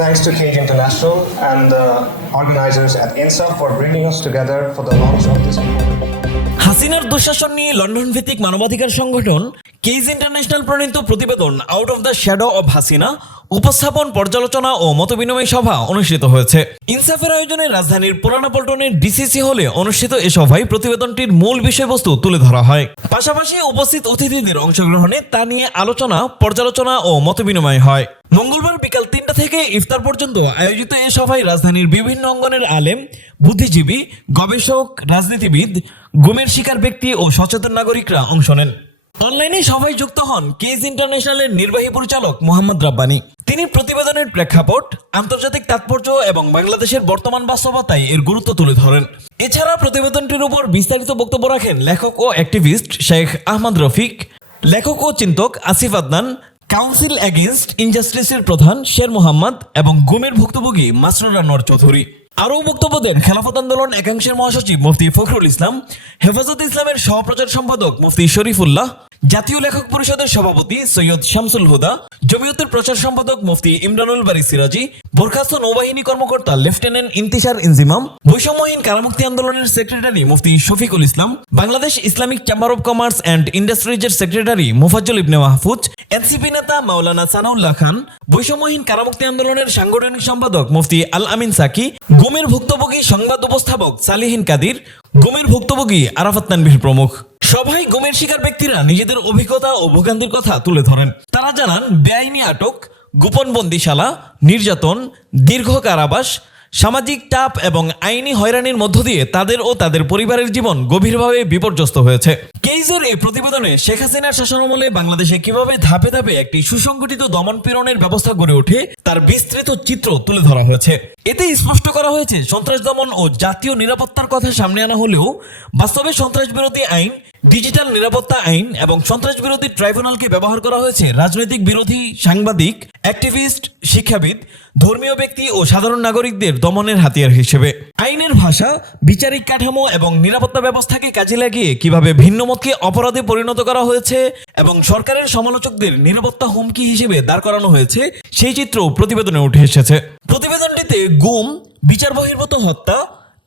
Thanks to Cage International and the organizers at INSAF for bringing us together for the launch of this important. হাসিনার দুঃশাসন নিয়ে London ভিত্তিক মানবাধিকার সংগঠন cage international প্রণীত প্রতিবেদন out of the shadow of Hasina উপস্থাপন, পর্যালোচনা ও মতবিনিময় সভা অনুষ্ঠিত হয়েছে। ইনসাফের আয়োজনে রাজধানীর পুরানা পল্টনের ডিসিসি হলে অনুষ্ঠিত এ সভায় প্রতিবেদনটির মূল বিষয়বস্তু তুলে ধরা হয়। পাশাপাশি উপস্থিত অতিথিদের অংশগ্রহণে তা নিয়ে আলোচনা, পর্যালোচনা ও মতবিনিময় হয়। মঙ্গলবার বিকাল 3টা থেকে ইফতার পর্যন্ত আয়োজিত এ সভায় রাজধানীর বিভিন্ন অঙ্গনের আলেম, বুদ্ধিজীবী, গবেষক, রাজনীতিবিদ, গুমের শিকার ব্যক্তি ও সচেতন নাগরিকরা অংশ নেন। অনলাইনে সভায় যুক্ত হন কেজ ইন্টারন্যাশনালের নির্বাহী পরিচালক মোহাম্মদ রাব্বানী। তিনি প্রতিবেদনের প্রেক্ষাপট, আন্তর্জাতিক তাৎপর্য এবং বাংলাদেশের বর্তমান বাস্তবতায় এর গুরুত্ব তুলে ধরেন। এছাড়া প্রতিবেদনটির উপর বিস্তারিত বক্তব্য রাখেন লেখক ও অ্যাক্টিভিস্ট শেখ আহমদ রফিক, লেখক ও চিন্তক আসিফ আদনান, কাউন্সিল এগেইনস্ট ইনজাস্টিসের প্রধান শের মোহাম্মদ এবং গুমের ভুক্তভোগী মাসরুর আনোয়ার চৌধুরী। আরও বক্তব্য দেন খেলাফত আন্দোলন একাংশের মহাসচিব মুফতি ফখরুল ইসলাম, হেফাজত ইসলামের সহপ্রচার সম্পাদক মুফতি শরীফুল্লাহ, জাতীয় লেখক পরিষদের সভাপতি সৈয়দ শামসুল হুদা, জমিয়তের প্রচার সম্পাদক মুফতি ইমরানুল বারী সিরাজি, বরখাস্ত নৌবাহিনী কর্মকর্তা লেফটেন্যান্ট ইন্তিশার ইনজিমাম, বৈষম্যহীন কারামুক্তি আন্দোলনের secretary Mufti Shafiqul Islam, Bangladesh Islamic chamber of commerce and ইন্ডাস্ট্রিজের সেক্রেটারি মুফাজ্জল ইবনে মাহফুজ, এনসিপি নেতা মাওলানা সানাউল্লাহ খান, বৈষম্যহীন কারামুক্তি আন্দোলনের সাংগঠনিক সম্পাদক মুফতি আল আমিন সাকি, গুমের ভুক্তভোগী সংবাদ উপস্থাপক সালিহিন কাদির, গুমের ভুক্তভোগী আরাফাত তানভীর প্রমুখ। সভায় গুমের শিকার ব্যক্তিরা নিজেদের অভিজ্ঞতা ও ভোগান্তির কথা তুলে ধরেন। তারা জানান বেআইনি আটক, গোপন বন্দিশালা, নির্যাতন, দীর্ঘ কারাবাস, সামাজিক চাপ এবং আইনি হয়রানির মধ্য দিয়ে তাদের ও তাদের পরিবারের জীবন গভীরভাবে বিপর্যস্ত হয়েছে। কেইজের এই প্রতিবেদনে শেখ হাসিনার শাসনামলে বাংলাদেশে কিভাবে ধাপে ধাপে একটি সুসংগঠিত দমন পীড়নের ব্যবস্থা গড়ে ওঠে তার বিস্তৃত চিত্র তুলে ধরা হয়েছে। এতে স্পষ্ট করা হয়েছে সন্ত্রাস দমন ও জাতীয় নিরাপত্তার কথা সামনে আনা হলেও বাস্তবে সন্ত্রাস বিরোধী আইন, ডিজিটাল নিরাপত্তা আইন এবং সন্ত্রাস বিরোধী ট্রাইব্যুনালকে ব্যবহার করা হয়েছে রাজনৈতিক বিরোধী, সাংবাদিক, অ্যাক্টিভিস্ট, শিক্ষাবিদ, ধর্মীয় ব্যক্তি ও সাধারণ নাগরিকদের দমনের হাতিয়ার হিসেবে। আইনের ভাষা, বিচারিক কাঠামো এবং নিরাপত্তা ব্যবস্থাকে কাজে লাগিয়ে কিভাবে ভিন্নমতকে অপরাধে পরিণত করা হয়েছে এবং সরকারের সমালোচকদের নিরাপত্তা হুমকি হিসেবে দাঁড় করানো হয়েছে সেই চিত্র প্রতিবেদনে উঠে এসেছে। প্রতিবেদনটিতে গুম, বিচার বহির্ভূত হত্যা,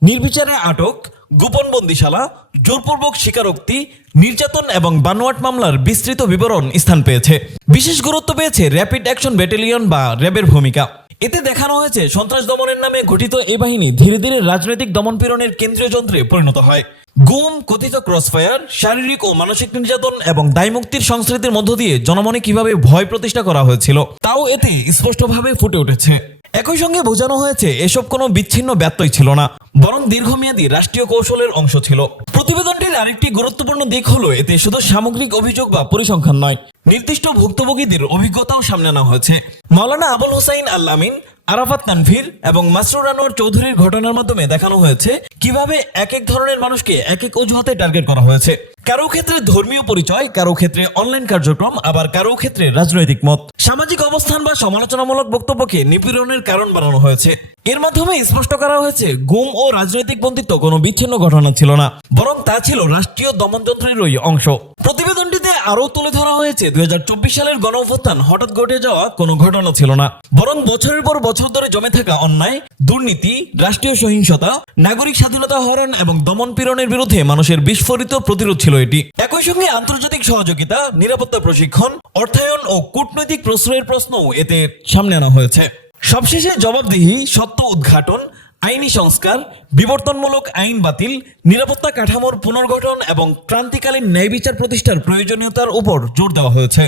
নির্বিচারে আটক, গোপন বন্দিশালা, জোরপূর্বক স্বীকারোক্তি, নির্যাতন এবং বানোয়াট মামলার বিস্তৃত বিবরণ স্থান পেয়েছে। বিশেষ গুরুত্ব পেয়েছে র্যাপিড অ্যাকশন ব্যাটালিয়ন বা র্যাবের ভূমিকা। এতে দেখানো হয়েছে সন্ত্রাস দমনের নামে গঠিত এই বাহিনী ধীরে ধীরে রাজনৈতিক দমনপীড়নের কেন্দ্রীয় যন্ত্রে পরিণত হয়। গুম, কথিত ক্রসফায়ার, শারীরিক ও মানসিক নির্যাতন এবং দায়মুক্তির সংস্কৃতির মধ্য দিয়ে জনমনে কিভাবে ভয় প্রতিষ্ঠা করা হয়েছিল তাও এতে স্পষ্টভাবে ফুটে উঠেছে। একই সঙ্গে বোঝানো হয়েছে এসব কোনো বিচ্ছিন্ন ব্যত্যয় ছিল না, বরং দীর্ঘমেয়াদী রাষ্ট্রীয় কৌশলের অংশ ছিল। প্রতিবেদনটির আরেকটি গুরুত্বপূর্ণ দিক হলো এতে শুধু সামগ্রিক অভিযোগ বা পরিসংখ্যান নয়, নির্দিষ্ট ভুক্তভোগীদের অভিজ্ঞতাও সামনে আনা হয়েছে। মাওলানা আবুল হোসাইন আল আমিন, আরাফাত তানভীর এবং মাসরুর আনোয়ার চৌধুরীর ঘটনার মাধ্যমে দেখানো হয়েছে কিভাবে এক এক ধরনের মানুষকে এক এক অজুহাতে টার্গেট করা হয়েছে। কারো ক্ষেত্রে ধর্মীয় পরিচয়, কারো ক্ষেত্রে অনলাইন কার্যক্রম, আবার কারো ক্ষেত্রে রাজনৈতিক মত, সামাজিক অবস্থান বা সমালোচনামূলক বক্তব্যকে নিপীড়নের কারণ বানানো হয়েছে। এর মাধ্যমে স্পষ্ট করা হয়েছে গুম ও রাজনৈতিক বন্দিত্ব কোনো বিচ্ছিন্ন ঘটনা ছিল না, বরং তা ছিল রাষ্ট্রীয় দমনযন্ত্রেরই অংশ। প্রতিবেদনটিতে আরও তুলে ধরা হয়েছে 2024 সালের গণঅভ্যুত্থান হঠাৎ ঘটে যাওয়া কোনো ঘটনা ছিল না, বরং বছরের পর বছর ধরে জমে থাকা অন্যায়, দুর্নীতি, রাষ্ট্রীয় সহিংসতা, নাগরিক স্বাধীনতা হরণ এবং দমন পীড়নের বিরুদ্ধে মানুষের বিস্ফোরিত প্রতিরোধ ছিল এটি। একই সঙ্গে আন্তর্জাতিক সহযোগিতা, নিরাপত্তা প্রশিক্ষণ, অর্থায়ন ও কূটনৈতিক প্রশ্রয়ের প্রশ্নও এতে সামনে আনা হয়েছে। সবশেষে জবাবদিহি, সত্য উদ্ঘাটন, আইনি সংস্কার, বিবর্তনমূলক আইন বাতিল, নিরাপত্তা কাঠামোর পুনর্গঠন এবং ক্রান্তিকালীন ন্যায় বিচার প্রতিষ্ঠার প্রয়োজনীয়তার উপর জোর দেওয়া হয়েছে।